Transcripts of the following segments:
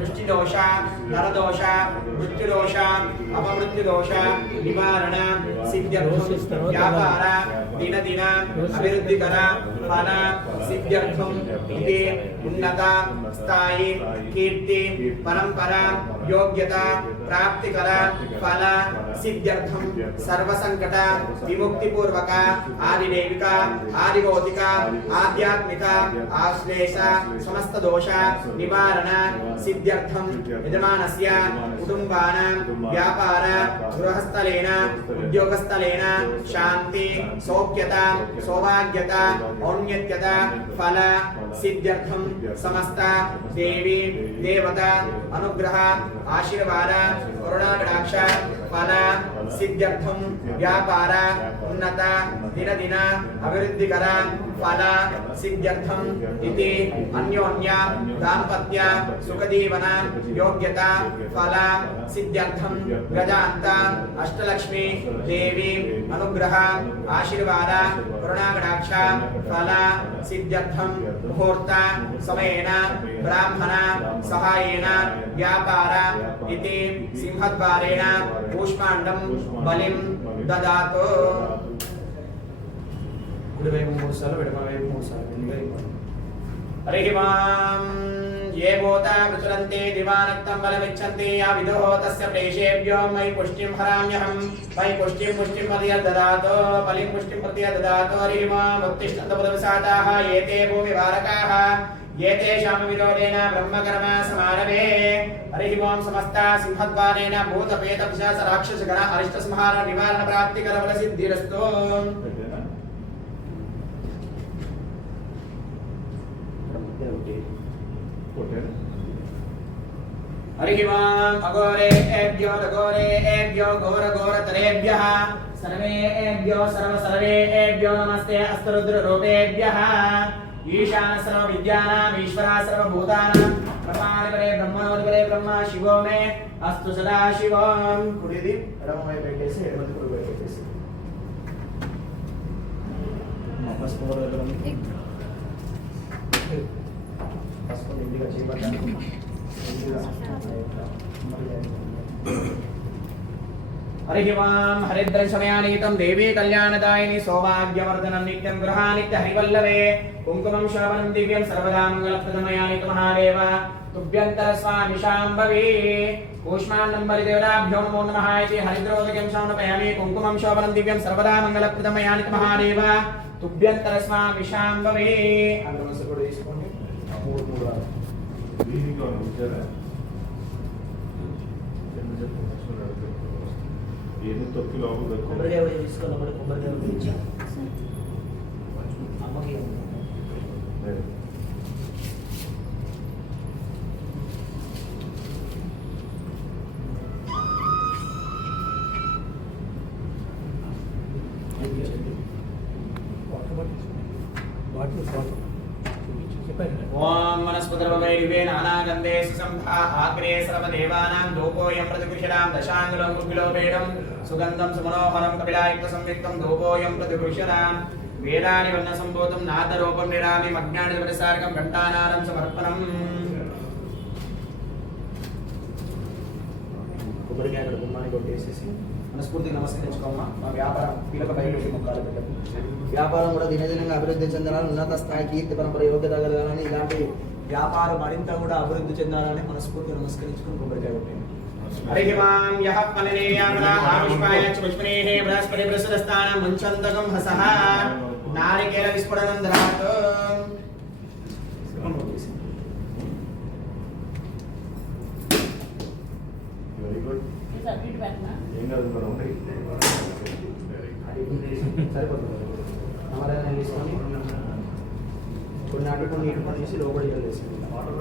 दृष्टिदोष नरदोष मृत्युदोष अपमृत्युदोष निवारण सिद्ध्यर्थम व्यापार दिन दिन अभिवृद्धिकर फल सिद्ध्यर्थम इति उन्नत स्थायी कीर्ति परंपरा योग्यता प्राप्तिकर फल सिद्ध्यर्थम सर्वसंकट विमुक्ति पूर्वक आदिदेविक आदिभौतिक आध्यात्मिक आश्लेष समस्त दोष निवारण सिद्ध्यर्थम यजमानस्य कुटुंबानां व्यापार गृहस्थलेन उद्योगस्थलेन शांति सौख्यता सौभाग्यता औन्नत्यता फल सिद्ध्यर्थम समस्त देवी देवता अनुग्रह आशीर्वाद करुणाकटाक्ष फल सिद्ध्यर्थम व्यापार उन्नत दिन दिन अभिवृद्धिकर फल सिद्ध्यर्थम इति अन्योन्य दाम्पत्य सुखजीवन योग्यता फल सिद्ध्यर्थम गजान्त अष्टलक्ष्मी देवी अनुग्रह आशीर्वाद करुणाकटाक्ष फल सिद्ध्यर्थम मुहूर्त समयेन ब्राह्मण सहायेन व्यापार इति सिंहद्वारेण पुष्पाण्डं बलिं ददातु हरिः वां ये भूता प्रचलन्ति दिवानक्तं बलमिच्छन्ति या विदुः तस्य प्रेषेभ्यो मयि पुष्टिं हराम्यहं मयि पुष्टिं प्रत्यददातु बलिं पुष्टिं प्रत्यददातु हरिः वां उत्तिष्ठन्तु बुधवसाताः एते भूमिवारकाः ये तेषां विरोधेन ब्रह्मकर्म समारभे हरिः ओं समस्ता सिंहद्वारेण भूतपेत पिशाच राक्षसगण अरिष्टसंहार निवारण प्राप्तिकर फलसिद्धिरस्तु हरिः ओं अघोरेभ्यो घोरेभ्यो घोरघोरतरेभ्यः सर्वेभ्यो सर्वेभ्यो नमस्ते अस्तरुद्ररूपेभ्यः ईशान सर्व विद्यानां ईश्वरा सर्वभूतानां ब्रह्मादिपरे ब्रह्मणोदिपरे ब्रह्मा शिवो मे अस्तु सदा शिवं कुडिदि रममय పెట్టేసి ఎడమది కుడి వైపు పెట్టేసి వాపస్ పోరడం పసుపు ఇండిగా చేయబడ్డాను हरिः वां हरिद्रशमयानीतं देवी कल्याणदायिनी सौभाग्यवर्धनं नित्यं गृहानित्य हरिवल्लभे कुङ्कुमं शोभनं दिव्यं सर्वदा मङ्गलप्रदमयानीत महादेव तुभ्यन्तरस्वामि शाम्भवी कूष्माण्डं बलिदेवताभ्यो नमो नमः इति हरिद्रोदकं समर्पयामि कुङ्कुमं शोभनं दिव्यं सर्वदा मङ्गलप्रदमयानीत महादेव तुभ्यन्तरस्वामि शाम्भवी अग्रमसकुడు తీసుకోండి మూడు దీనికి ఉంచారా ఏది తొక్కి లోపల కొబ్బరికాయ తీసుకోవాలి కొబ్బరికాయ ఇచ్చా అమ్మకి ओम वनस्पतिर्वैर्वे नानागन्धे सुसंधा आग्रे सर्वदेवानां धूपोऽयं प्रतिगृह्यतां दशाङ्गुलं कुकिलोपेडं सुगन्धं सुमनोहरं कपिलायुक्तं संयुक्तं धूपोऽयं प्रतिगृह्यतां वेदानि वर्णसम्भूतं नादरूपं निरामि मज्ञानिपरिसारकं घण्टानादं समर्पणम् కొబ్బరికాయ అక్కడ గుమ్మానికి కొట్టేసేసి మనస్ఫూర్తిగా నమస్కరించుకోమ్మా మా వ్యాపారం కీలక బయలుకి ముఖాలు పెట్టదు వ్యాపారం కూడా దినదినంగా అభివృద్ధి చెందాలని ఉన్నత స్థాయి కీర్తి పరంపర యోగ్యత కలగాలని ఇలాంటి వ్యాపారం మరింత కూడా అభివృద్ధి చెందాలని మనస్ఫూర్తిగా నమస్కరించుకుని కొబ్బరికాయ కొట్టండి हरिः वां यः फलनेयामला आविष्पाय च पुष्पनेः बृहस्पति बृहस्पतिस्थानं मुञ्चन्तकं हसः नारिकेल विस्फुटनं ददातु वेरी गुड సర్టిఫికెట్ పెట్టనా ఏం కాదు మనం ఉంటాయి సరిపోతుంది అమరాన్ని తీసుకొని కొన్ని నాటి కొన్ని నీటి పని చేసి లోపలి వెళ్ళేసి వాటర్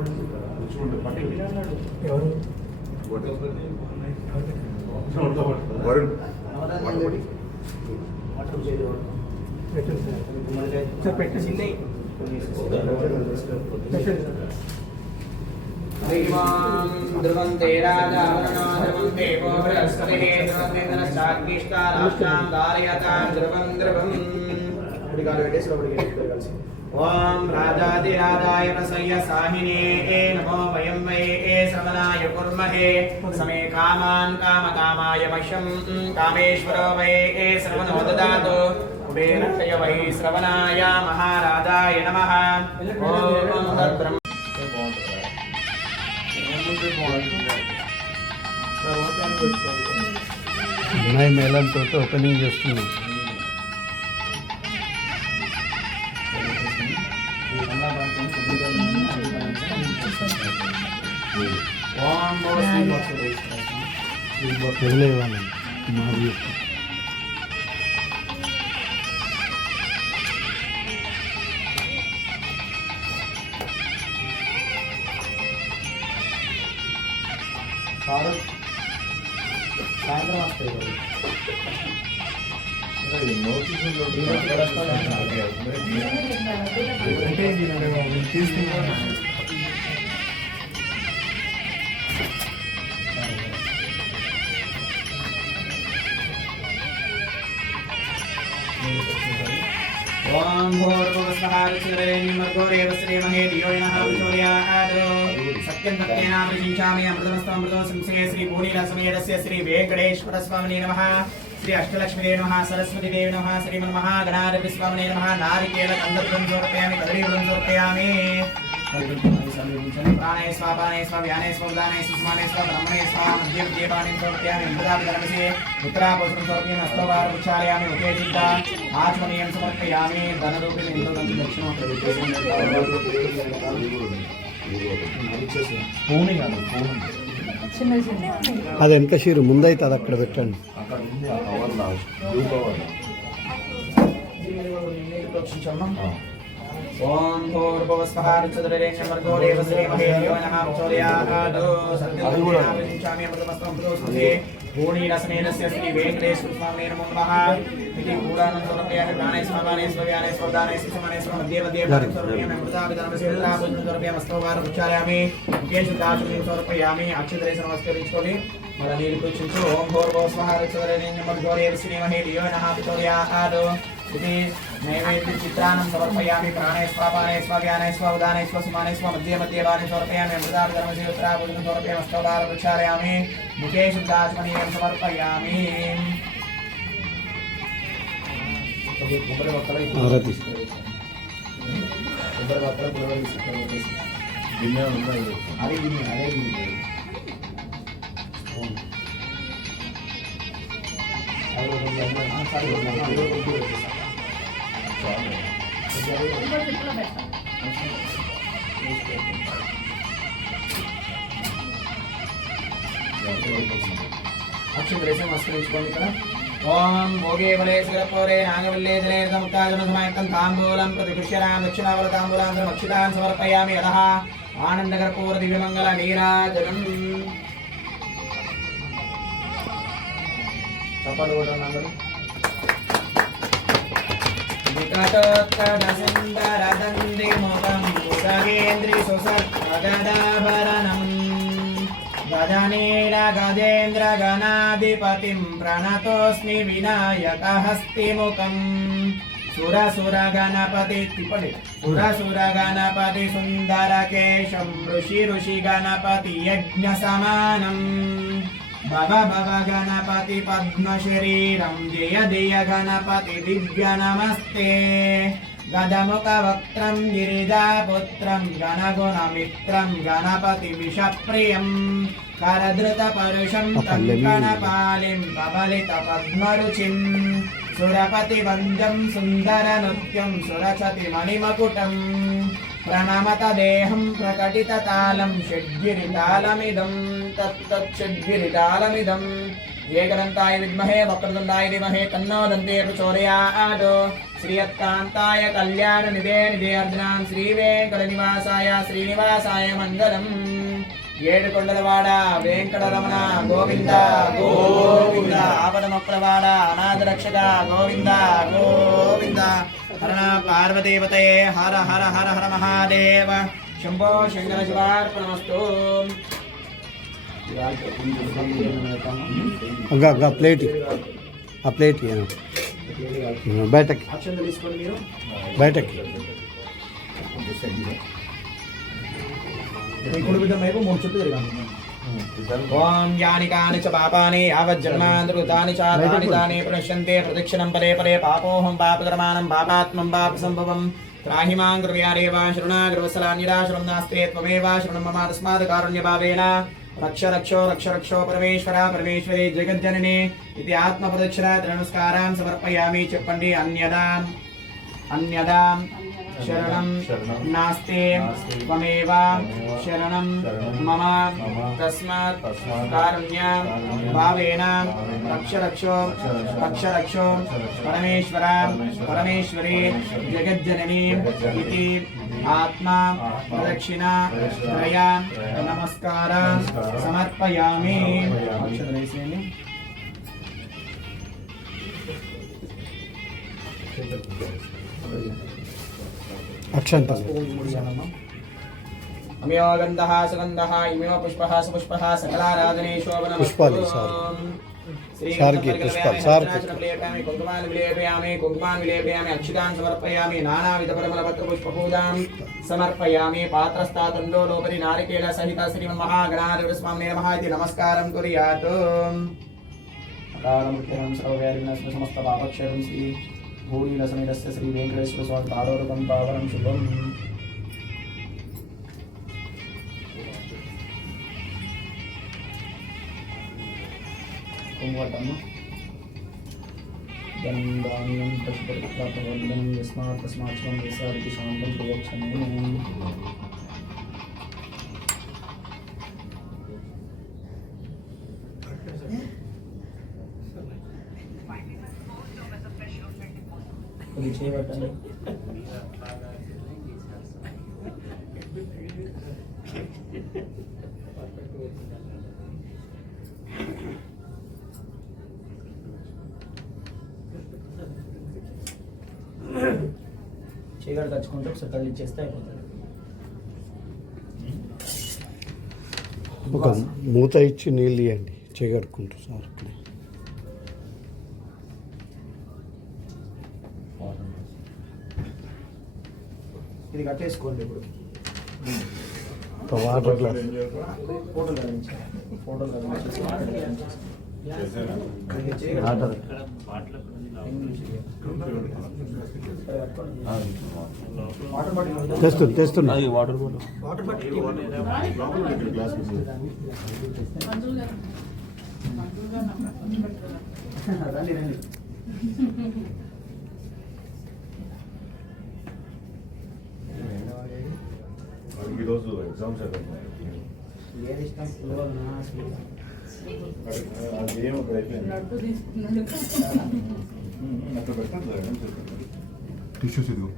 చూడండి పట్టి ఎవరు వరుణ్ అమరాన్ని వాటర్ చేయడం సార్ పెట్టి చిన్నవి ध्रुवन्ते राजावरणो ध्रुवन्ते वो बृहस्पतिः ध्रुवन्तेन्द्रश्चाग्निष्टा राष्ट्रां धारयतां ध्रुवं ध्रुवम् लोपलिకి వెళ్ళేసి ఓం రాజాదిరాజాయ ప్రసయ్య సాహినే నమో వయం వై శ్రవణాయ కుర్మహే సమే కామాన్ కామకామాయ మహ్యం కామేశ్వరో వై శ్రవణో దదాతు కుబేరాయ వై శ్రవణాయ మహారాజాయ నమః. ఓం తద్బ్రహ్మ వినాయ మేళంతో ఓపెనింగ్ చేస్తున్నాం. వదిలేవాళ్ళం మాది సాయంత్రం వస్తాయి ఓం భూర్భువస్వహారుచిరేణ్యమర్గో శ్రీమహే ధియోనః ప్రచోదయాత్ సత్యం సత్యేనామృతించామి అమృతమస్తమృతో సంశయ శ్రీ భూనిరసమేదస్య శ్రీ వెంకటేశ్వర స్వామినే నమః. శ్రీ అష్టలక్ష్మీదే నమః. సరస్వతి దేవి నమః. శ్రీమన్మహాగణాధిపతి స్వామినే నమః. నారికేల కందత్వం సమర్పయామి కదలీఫలం సమర్పయామి. ప్రాణే స్వాపానే స్వ వ్యానే స్వ ఉదానే సుష్మానే స్వ బ్రహ్మణే స్వ మధ్య మధ్యపాణి సమర్పయామి. ఇంద్రాభిధనమసే ఉత్తరాపోషణం సమర్పయామి. హస్తోపారం ఉచ్చారయామి. ముఖే సిద్ధ ఆచమనీయం సమర్పయామి. ధనరూపిణి ఇంద్రం దక్షిణం అది వెనక షీరు ముందైతే అది అక్కడ పెట్టండి. ఓం భూర్భువస్వహారుచిరేణ్యమర్గో శ్రీమహే ధియోనః ప్రచోదయాత్ సత్యం అమృతమస్తమృతో సంశయ భూనిరసమేదస్య శ్రీ వెంకటేశ్వర స్వామినే నమో నమః. ఇది పురాణం సమర్పయామి. ప్రాణే స్వాపానే స్వ వ్యానే స్వ ఉదానే సుష్మానే స్వ మధ్య మధ్యపాణి సమర్పయామి. అమృతాభిధనమసే ఉత్తరాపోషణం సమర్పయామి. హస్తోపారం ఉచ్చారయామి. ముఖే శుద్ధాచమనీయం సమర్పయామి. అక్షతరేశ నమస్కరించుకొని మళ్ళీ నీరు కూర్చుంటూ ఓం భూర్భువస్వహారుచిరేణ్యమర్గో శ్రీమహే ధియోనః ప్రచోదయాత్ ఇది నైవేద్య చిత్రాన్నం సమర్పయామి. ప్రాణే స్వాపానే స్వ వ్యానే స్వ ఉదానే స్వ సుమానే స్వ మధ్య మధ్యపాణి సమర్పయామి. అమృతాభిధనమసే ఉత్తరాపోషణం సమర్పయామి. హస్తోపారం ఉచ్చారయామి. ముఖే శుద్ధాచమనీయం సమర్పయామి. ఆరతి అక్షతరేశ నమస్కరించుకోండి ఇక్కడ. ఓం భోగే బలే శిరపౌరే నాగవల్లే జలేర్దముక్తాజనసమాయుక్తం తాంబూలం ప్రతిపుష్యరాం దక్షిణావల తాంబూలాంతరం అక్షతాన్ సమర్పయామి. అధః ఆనందకర్పూర దివ్యమంగళ నీరాజనం. చప్పట్లు కొట్టండి అందరూ. వికటోత్కటసుందరదండిముఖం ఉదగేంద్రి సుసర్గదాభరణం గజనీల గజేంద్ర గణాధిపతిం ప్రణతోస్మి వినాయక హస్తిముఖం. సురసుర గణపతి తిప్పటి సురసుర గణపతి సుందరకేశం ఋషి ఋషి గణపతి యజ్ఞ సమానం. భవ భవ గణపతి పద్మ శరీరం జయ జయ గణపతి దివ్య నమస్తే. గజముఖ వక్త్రం గిరిజాపుత్రం గణగుణమిత్రం గణపతి విషప్రియం. కరధృత పరుషం కంకణపాలిం కబలిత పద్మరుచిం. సురపతి వంద్యం సుందర నృత్యం సురచతి మణిమకుటం. ప్రణమత దేహం ప్రకటిత తాళం షడ్గిరితాళమిదం తత్తద్షడ్గిరితాళమిదం. ఏకదంతాయ విద్మహే వక్రతుండాయ ధీమహి తన్నో దంతే ప్రచోదయాత్. శ్రీయత్కాంతాయ కళ్యాణ నిధే నిధే అర్జునాం శ్రీ వెంకట నివాసాయ శ్రీనివాసాయ మంగళం. ఏడుకొండలవాడ వెంకటరమణ గోవింద గోవింద. ఆపదమొక్కలవాడ అనాథ రక్షక గోవింద గోవింద. హర పార్వతీపతయే హర హర హర హర మహాదేవ. శంభో శంకర శివార్పణమస్తు. ప్లేట్ ఆ ప్లేట్ బయటకి అక్షంతలు తీసుకోండి మీరు బయటకి ఓం యాని కాని చ పాపాని యావజ్జన్మాంతృతాని చ తాని తాని ప్రణశ్యంతే ప్రదక్షిణం పదే పదే పాపోహం పాపకర్మాణం పాపాత్మం పాప సంభవం త్రాహి మాం కృపయారేవ శరణాగృవత్సలాన్యదాశరణం నాస్తే త్వమేవ శరణం మమ తస్మాత్ కారుణ్యభావేన రక్ష రక్షో రక్ష రక్షో పరమేశ్వర పరమేశ్వరి జగజ్జనని ఇది ఆత్మప్రదక్షిణ నమస్కారం సమర్పయామి చెప్పండి. అన్యదా శరణం నాస్తే త్వమేవ శరణం మమ తస్మాత్ కారుణ్య భావేన రక్ష రక్షో పరమేశ్వర పరమేశ్వరి జగజ్జనని ఇది ఆత్మ ప్రదక్షిణ నమస్కార సమర్పయామి. అక్షంత అమయో గంధః సుగంధః ఇమయో పుష్పః సుపుష్పః సకలారాధనే శోభన పుష్పాలు సార్కి పుష్పాలు సార్కి కుంకుమాన్ విలేపయామి అక్షితాన్ సమర్పయామి నానావిధ పరిమళపత్ర పుష్పపూజాం సమర్పయామి. పాత్రస్థాతంలో లోపలి నారికేళ సహిత శ్రీమన్మహాగణాధిపతి స్వామినే నమః ఇది నమస్కారం కుర్యాత్. అకారం సర్వవ్యాధినాశన సమస్త పాపక్షేమం శ్రీ భూనీల సమేతస్య శ్రీ వెంకటేశ్వర స్వామి పాదోదకం పావనం శుభం. కుంభటము దండాన్యం పశుపతిప్రాప్తవందనం యస్మాత్ తస్మాత్ స్వం యస్యాదితి శాంతం ప్రయచ్చమే. చేయబట్టండి. చేయగడ తెచ్చుకుంటే ఒకసారి తల్లి ఇచ్చేస్తే అయిపోతుంది. ఒక మూత ఇచ్చి నీళ్ళు ఇవ్వండి చేయగడుకుంటూ సార్. ఇది కట్టేసుకోండి. ఇప్పుడు వాటర్ గ్లాస్ ఫోటోలు తెస్తున్నా వాటర్ ఈరోజు ఎగ్జామ్స్ టిష్యూస్ ఇదిగో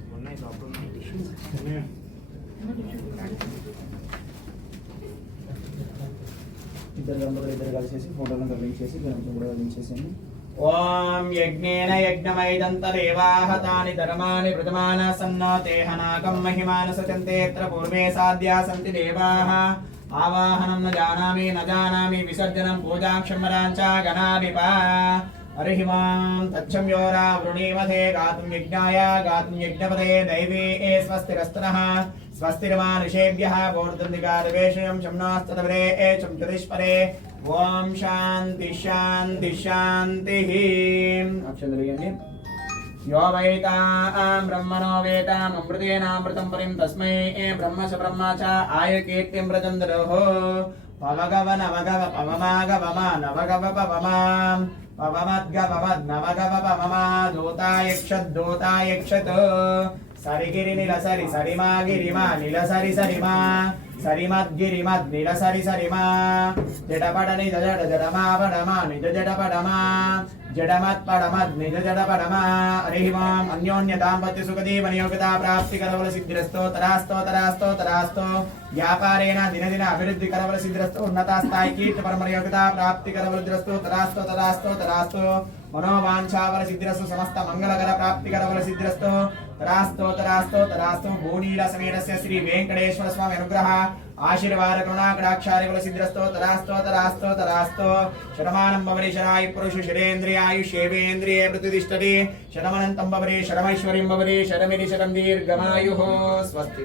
ఇద్దరు కలిసేసి ఫోటోలంతా లింక్ చేసి లింక్ చేసేయండి. ఓం యజ్ఞేన యజ్ఞమైదంతరేవాహ తాని ధర్మాని ప్రథమాన సన్నోతేహనాకం మహిమాన సచంతేత్ర పూర్వే సాధ్యా సంతి దేవాః ఆవాహనం న జానామి విసర్జనం పూజాక్షమరాంచ గణాధిప. హరి మాం తచ్చంయోరా వృణీమధే గాతుం యజ్ఞాయ గాతుం యజ్ఞపదే దైవీ స్వస్తిరస్తనః స్వస్తిర్మానుషేభ్యః గోర్ధన్నికారవేషయం శంనాస్తతవరే చం చతుష్పరే. ఓం శాంతి శాంతి శాంతి. అక్షంతలియండి. యో వైతాం బ్రహ్మణో వేతాం అమృతేనామృతం పరిం తస్మై బ్రహ్మ చ బ్రహ్మ చ ఆయ కీర్తిం ప్రచంద్రోః. పవగవ నవగవ పవమాగవమ నవగవ పవమాం పవమద్గవమద్ నవగవ పవమా దూతాయక్షదూతాయక్షత్. సరిగిరి నిలసరి సరిమా గిరిమా నిలసరి సరిమా సరిమద్గిరిమద్ నిలసరి సరిమా. జడపడ నిజ జడ జడమా పడమా నిజ జడ పడమా జడమత్ పడమద్ నిజ జడ పడమా. హరి ఓం అన్యోన్య దాంపత్య సుఖదీవన యోగతా ప్రాప్తి కరవల సిద్ధిరస్తో తరాస్తో తరాస్తో తరాస్తో. వ్యాపారేణ దినదిన అభివృద్ధి కరవల సిద్ధిరస్తో ఉన్నత స్థాయి కీర్తి పరమర యోగతా ప్రాప్తి కరవలద్రస్తో తరాస్తో తరాస్తో తరాస్తో. మనోవాంఛావల సిద్ధిరస్తో సమస్త మంగళకర ప్రాప్తి కరవల సిద్ధిరస్తో తరాస్తో తరాస్తో తరాస్తో. భూనీల సమేతస్య శ్రీ వెంకటేశ్వర స్వామి అనుగ్రహ ఆశీర్వాద కరుణాకటాక్షారి కుల సిద్ధిరస్తో తరాస్తో తరాస్తో తరాస్తో శతమానం భవరి శరాయ పురుష శరేంద్రియాయుషేవేంద్రియే ప్రతిష్టతి శతమనంతం భవరి శతమైశ్వర్యం భవరి శతమిది శతం దీర్ఘమాయు స్వస్తి.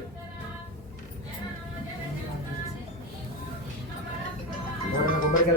కొబ్బరికాయలు